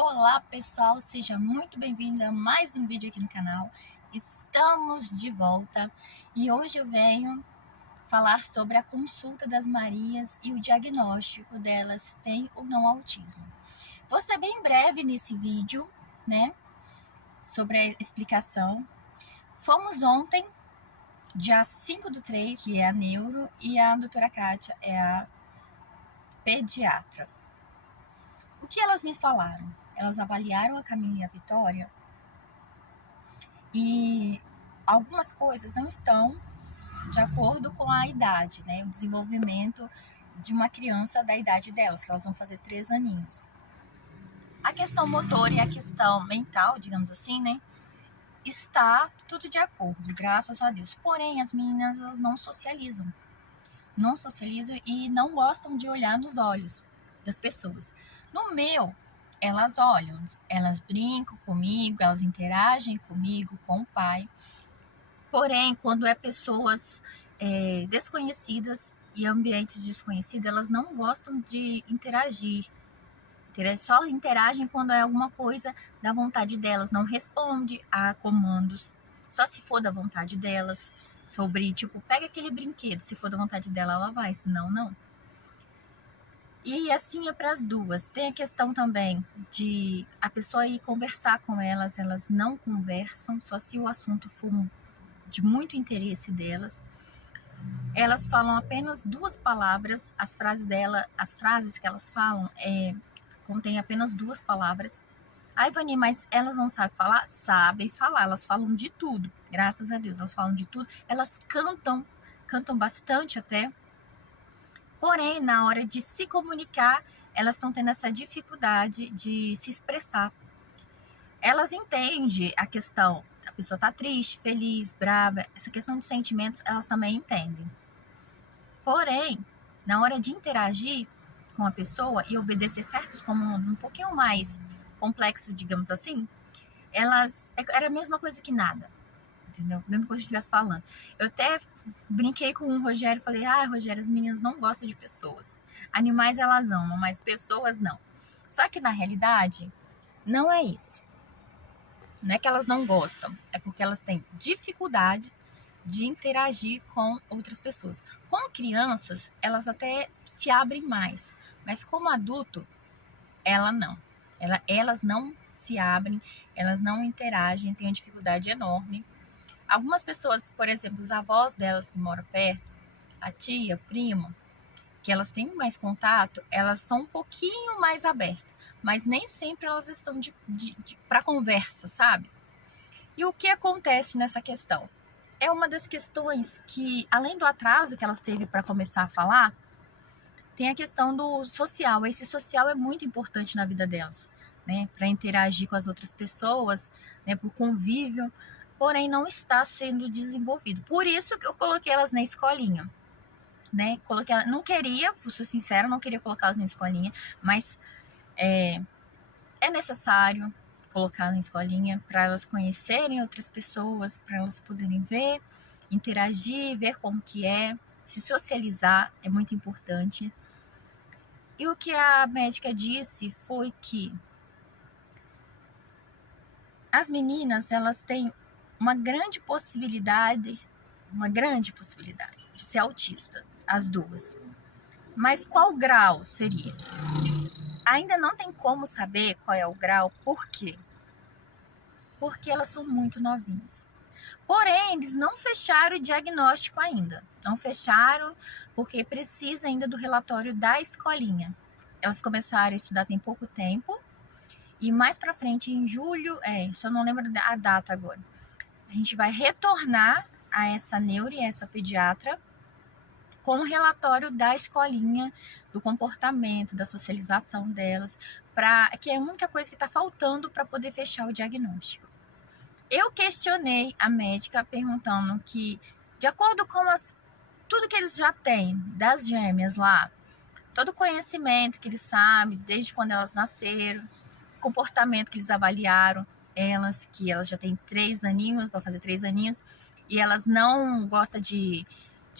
Olá pessoal, seja muito bem-vindo a mais um vídeo aqui no canal. Estamos de volta e hoje eu venho falar sobre a consulta das Marias e o diagnóstico delas tem ou não autismo. Vou ser bem breve nesse vídeo, né, sobre a explicação. Fomos ontem, dia 5/3, que é a neuro, e a doutora Kátia é a pediatra. O que elas me falaram? Elas avaliaram a Camila e a Vitória e algumas coisas não estão de acordo com a idade, né? O desenvolvimento de uma criança da idade delas, que elas vão fazer 3 aninhos. A questão motor e a questão mental, digamos assim, né? Está tudo de acordo, graças a Deus. Porém, as meninas, elas não socializam. Não socializam e não gostam de olhar nos olhos das pessoas. No meu, elas olham, elas brincam comigo, elas interagem comigo, com o pai. Porém, quando é pessoas desconhecidas e ambientes desconhecidos, elas não gostam de interagir. Só interagem quando é alguma coisa da vontade delas, não responde a comandos, só se for da vontade delas, sobre, tipo, pega aquele brinquedo, se for da vontade dela, ela vai, senão, não. E assim é para as duas. Tem a questão também de a pessoa ir conversar com elas, elas não conversam, só se o assunto for de muito interesse delas. Elas falam apenas 2 palavras, as frases que elas falam contêm apenas 2 palavras. Ai, Vani, mas elas não sabem falar? Sabem falar, elas falam de tudo, graças a Deus, elas falam de tudo. Elas cantam bastante até. Porém, na hora de se comunicar, elas estão tendo essa dificuldade de se expressar. Elas entendem a questão, a pessoa está triste, feliz, brava, essa questão de sentimentos, elas também entendem. Porém, na hora de interagir com a pessoa e obedecer certos comandos um pouquinho mais complexo, digamos assim, era a mesma coisa que nada. Entendeu? Mesmo que eu estivesse falando. Eu até brinquei com o Rogério e falei, Rogério, as meninas não gostam de pessoas. Animais elas amam, mas pessoas não. Só que na realidade, não é isso. Não é que elas não gostam, é porque elas têm dificuldade de interagir com outras pessoas. Com crianças, elas até se abrem mais, mas como adulto, ela não. Elas não se abrem, elas não interagem, têm uma dificuldade enorme. Algumas pessoas, por exemplo, os avós delas que moram perto, a tia, primo, que elas têm mais contato, elas são um pouquinho mais abertas, mas nem sempre elas estão para conversa, sabe? E o que acontece nessa questão? É uma das questões que, além do atraso que elas teve para começar a falar, tem a questão do social. Esse social é muito importante na vida delas, né? Para interagir com as outras pessoas, né? Para o convívio. Porém, não está sendo desenvolvido. Por isso que eu coloquei elas na escolinha, né? Não queria, vou ser sincera, não queria colocá-las na escolinha, mas é necessário colocar na escolinha para elas conhecerem outras pessoas, para elas poderem ver, interagir, ver como que é, se socializar é muito importante. E o que a médica disse foi que as meninas, elas têm uma grande possibilidade de ser autista, as duas. Mas qual grau seria? Ainda não tem como saber qual é o grau, por quê? Porque elas são muito novinhas. Porém, eles não fecharam o diagnóstico ainda. Não fecharam porque precisa ainda do relatório da escolinha. Elas começaram a estudar tem pouco tempo. E mais pra frente, em julho, só não lembro a data agora, a gente vai retornar a essa neuro e essa pediatra com o relatório da escolinha, do comportamento, da socialização delas, que é a única coisa que está faltando para poder fechar o diagnóstico. Eu questionei a médica perguntando que, de acordo com tudo que eles já têm das gêmeas lá, todo o conhecimento que eles sabem, desde quando elas nasceram, comportamento que eles avaliaram, que elas já têm 3 aninhos, vai fazer 3 aninhos, e elas não gostam de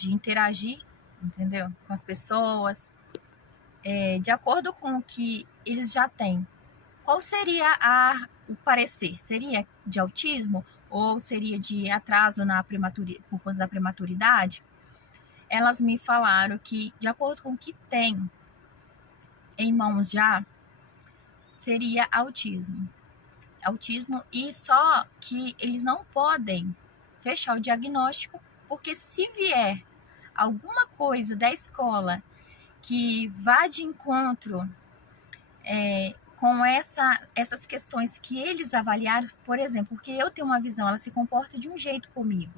interagir, entendeu? Com as pessoas. De acordo com o que eles já têm, qual seria o parecer? Seria de autismo ou seria de atraso por conta da prematuridade? Elas me falaram que, de acordo com o que tem em mãos já, seria autismo. E só que eles não podem fechar o diagnóstico, porque se vier alguma coisa da escola que vá de encontro com essas questões que eles avaliaram, por exemplo, porque eu tenho uma visão, ela se comporta de um jeito comigo,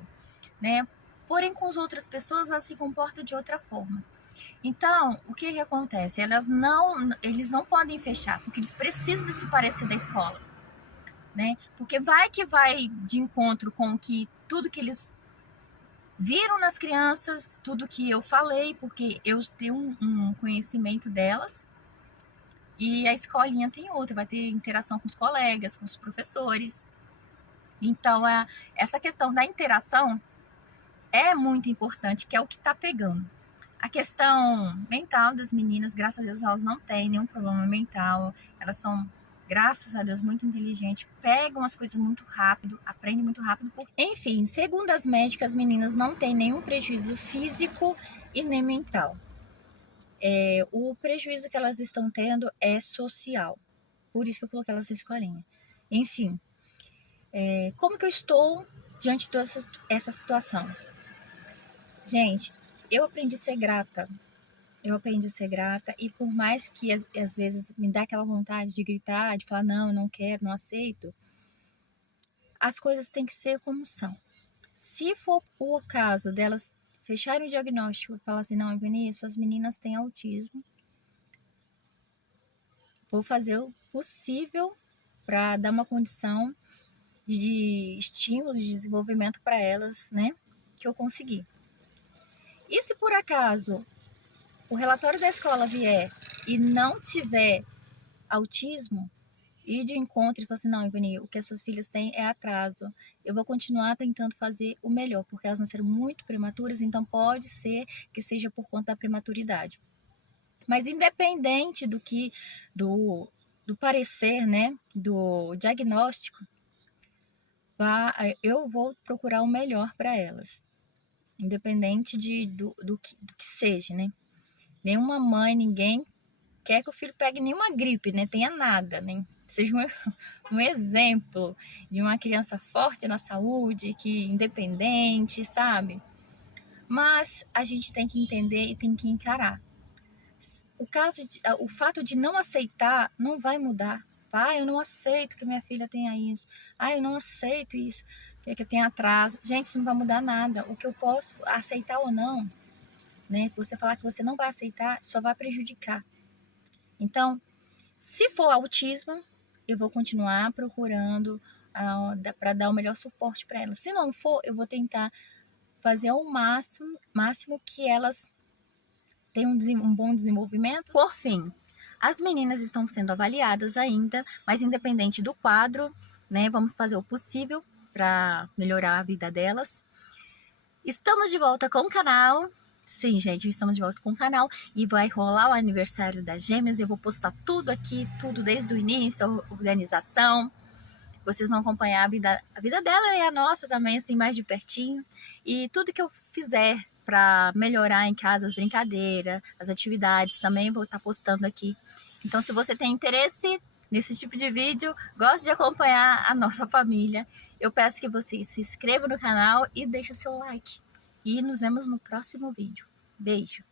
né? Porém, com as outras pessoas, ela se comporta de outra forma. Então, o que acontece? Eles não podem fechar, porque eles precisam desse parecer da escola, né? Porque vai de encontro com tudo que eles viram nas crianças, tudo que eu falei, porque eu tenho um conhecimento delas, e a escolinha tem outra, vai ter interação com os colegas, com os professores. Então, essa questão da interação é muito importante, que é o que está pegando. A questão mental das meninas, graças a Deus, elas não têm nenhum problema mental. Elas são, graças a Deus, muito inteligentes, pegam as coisas muito rápido, aprendem muito rápido. Enfim, segundo as médicas, as meninas não têm nenhum prejuízo físico e nem mental. O prejuízo que elas estão tendo é social. Por isso que eu coloquei elas na escolinha. Enfim, como que eu estou diante dessa situação? Gente, eu aprendi a ser grata. E por mais que às vezes me dá aquela vontade de gritar, de falar não, não quero, não aceito, as coisas têm que ser como são. Se for o caso delas fecharem o diagnóstico e falar assim, não, Ivani, suas meninas têm autismo, vou fazer o possível para dar uma condição de estímulo, de desenvolvimento para elas, né, que eu consegui. E se por acaso o relatório da escola vier e não tiver autismo, ir de encontro e falar assim, não, Ivani, o que as suas filhas têm é atraso. Eu vou continuar tentando fazer o melhor, porque elas nasceram muito prematuras, então pode ser que seja por conta da prematuridade. Mas independente do parecer, né, do diagnóstico, eu vou procurar o melhor para elas. Independente do que seja, né? Nenhuma mãe, ninguém quer que o filho pegue nenhuma gripe, né? Tenha nada, né? Seja um exemplo de uma criança forte na saúde, que independente, sabe? Mas a gente tem que entender e tem que encarar. O fato de não aceitar não vai mudar. Eu não aceito que minha filha tenha isso. Eu não aceito isso, que tenha atraso. Gente, isso não vai mudar nada. O que eu posso aceitar ou não, né? Você falar que você não vai aceitar, só vai prejudicar. Então, se for autismo, eu vou continuar procurando para dar o melhor suporte para elas. Se não for, eu vou tentar fazer ao máximo que elas tenham um bom desenvolvimento. Por fim, as meninas estão sendo avaliadas ainda, mas independente do quadro, né, vamos fazer o possível para melhorar a vida delas. Estamos de volta com o canal. Sim, gente, estamos de volta com o canal e vai rolar o aniversário das gêmeas. Eu vou postar tudo aqui, tudo desde o início, a organização. Vocês vão acompanhar a vida dela e a nossa também, assim, mais de pertinho. E tudo que eu fizer para melhorar em casa, as brincadeiras, as atividades, também vou estar postando aqui. Então, se você tem interesse nesse tipo de vídeo, gosta de acompanhar a nossa família, eu peço que vocês se inscrevam no canal e deixem o seu like. E nos vemos no próximo vídeo. Beijo!